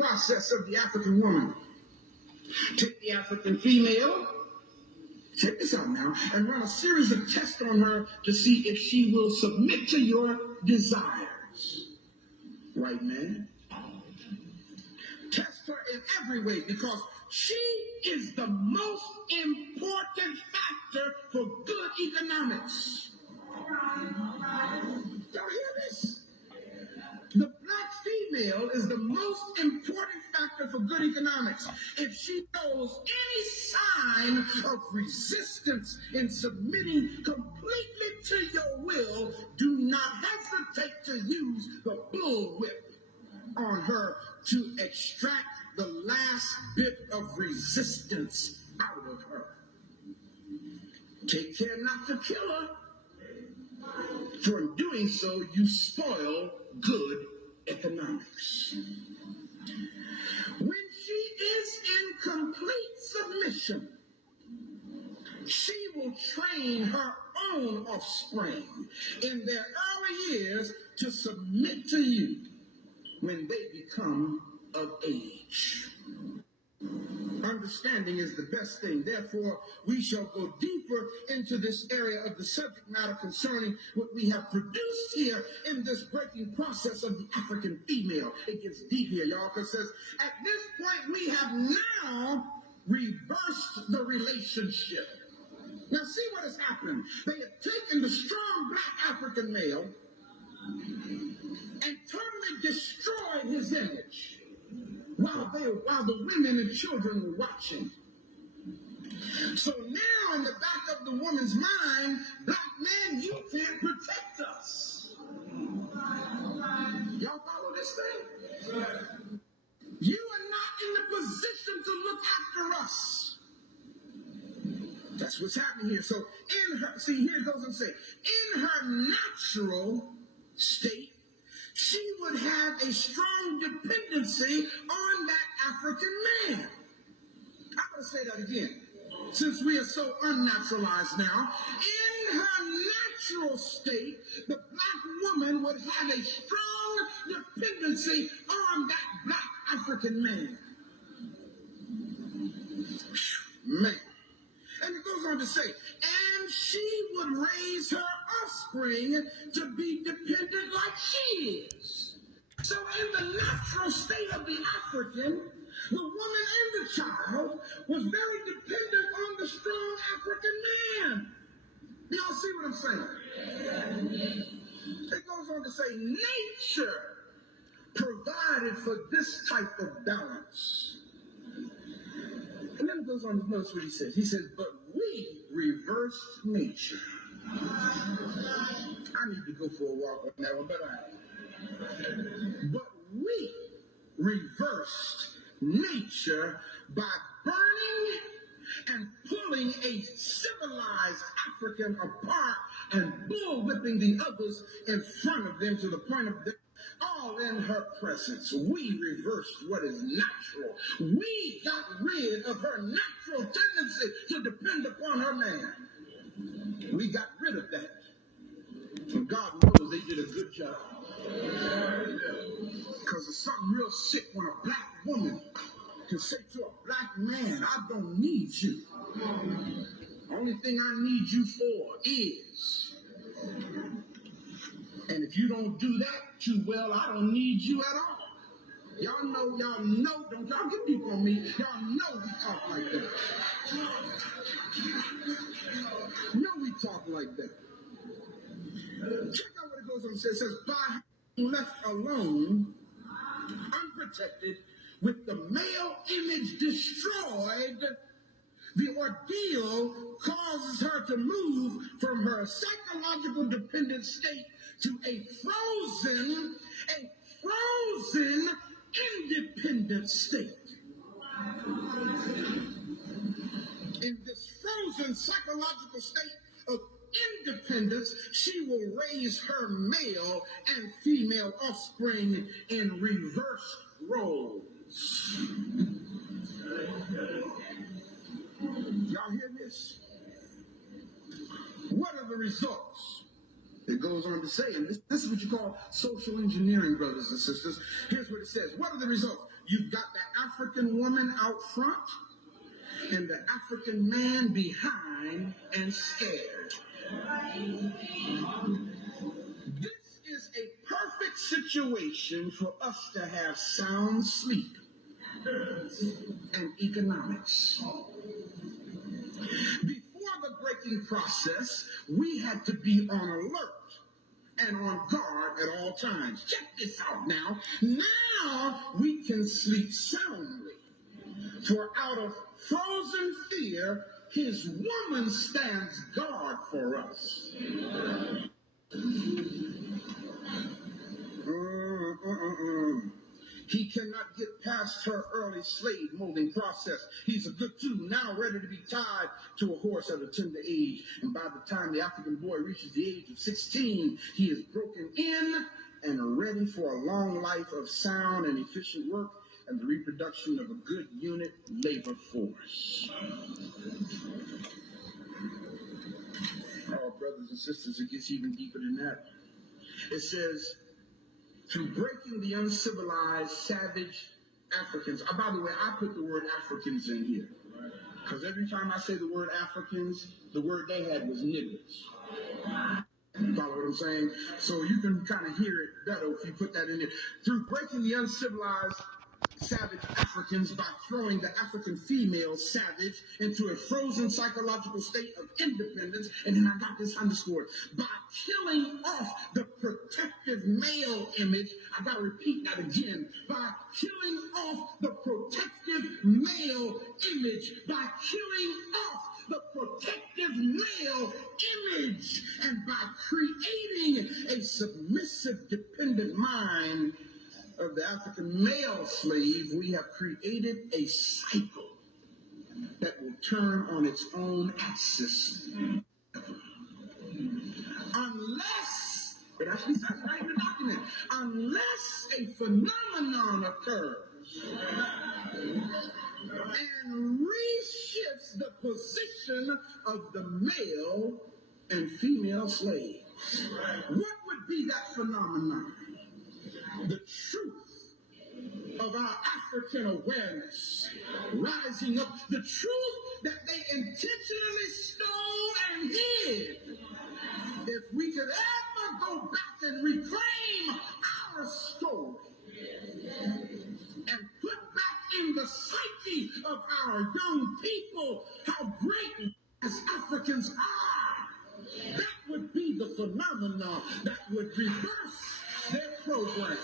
process of the African woman. Take the African female, check this out now, and run a series of tests on her to see if she will submit to your desires. Right, man? Test her in every way because she is the most important factor for good economics. Y'all hear this? The black female is the most important factor for good economics. If she shows any sign of resistance in submitting completely to your will, do not hesitate to use the bullwhip on her to extract the last bit of resistance out of her. Take care not to kill her. For in doing so, you spoil good economics. When she is in complete submission, she will train her own offspring in their early years to submit to you when they become of age. Understanding is the best thing. Therefore, we shall go deeper into this area of the subject matter concerning what we have produced here in this breaking process of the African female. It gets deep here, y'all, because it says, at this point, we have now reversed the relationship. Now, see what has happened. They have taken the strong black African male and totally destroyed his image. While the women and children were watching. So now in the back of the woman's mind, black man, you can't protect us. Y'all follow this thing? You are not in the position to look after us. That's what's happening here. So in her, see, here it goes and say, in her natural state, she would have a strong dependency on that African man. I'm going to say that again, since we are so unnaturalized now. In her natural state, the black woman would have a strong dependency on that black African man. Man. And it goes on to say, and she would raise her offspring to be dependent like she is. So in the natural state of the African, the woman and the child was very dependent on the strong African man. Y'all see what I'm saying? It goes on to say, nature provided for this type of balance. And then it goes on to notice what he says. He says, but we reversed nature. I need to go for a walk on that one, but we reversed nature by burning and pulling a civilized African apart and bullwhipping the others in front of them to the point of death. All in her presence. We reversed what is natural. We got rid of her natural tendency to depend upon her man. We got rid of that. And God knows they did a good job. Because it's something real sick when a black woman can say to a black man, I don't need you. Only thing I need you for is. And if you don't do that too well, I don't need you at all. Y'all know, don't y'all get deep on me. Y'all know we talk like that. We talk like that. Check out what it goes on and says. It says, by being left alone, unprotected, with the male image destroyed, the ordeal causes her to move from her psychological dependent state to a frozen independent state. In this frozen psychological state of independence, she will raise her male and female offspring in reverse roles. Y'all hear this? What are the results? It goes on to say, and this is what you call social engineering, brothers and sisters. Here's what it says. What are the results? You've got the African woman out front and the African man behind and scared. This is a perfect situation for us to have sound sleep and economics. Before the breaking process, we had to be on alert and on guard at all times. Check this out now. Now we can sleep soundly. For out of frozen fear, his woman stands guard for us. He cannot get past her early slave molding process. He's a good two, now ready to be tied to a horse at a tender age. And by the time the African boy reaches the age of 16, he is broken in and ready for a long life of sound and efficient work and the reproduction of a good unit labor force. Oh, brothers and sisters, it gets even deeper than that. It says, through breaking the uncivilized, savage Africans. By the way, I put the word Africans in here. Because every time I say the word Africans, the word they had was niggers. You follow what I'm saying? So you can kind of hear it better if you put that in there. Through breaking the uncivilized, savage Africans by throwing the African female savage into a frozen psychological state of independence, and then I got this underscored, by killing off the protective male image. I gotta repeat that again. By killing off the protective male image, by killing off the protective male image, and by creating a submissive, dependent mind of the African male slave, we have created a cycle that will turn on its own axis. Unless, it actually says right in the document, unless a phenomenon occurs and reshifts the position of the male and female slaves. What would be that phenomenon? The truth of our African awareness rising up, the truth that they intentionally stole and hid. If we could ever go back and reclaim our story and put back in the psyche of our young people how great as Africans are, that would be the phenomenon that would reverse their program.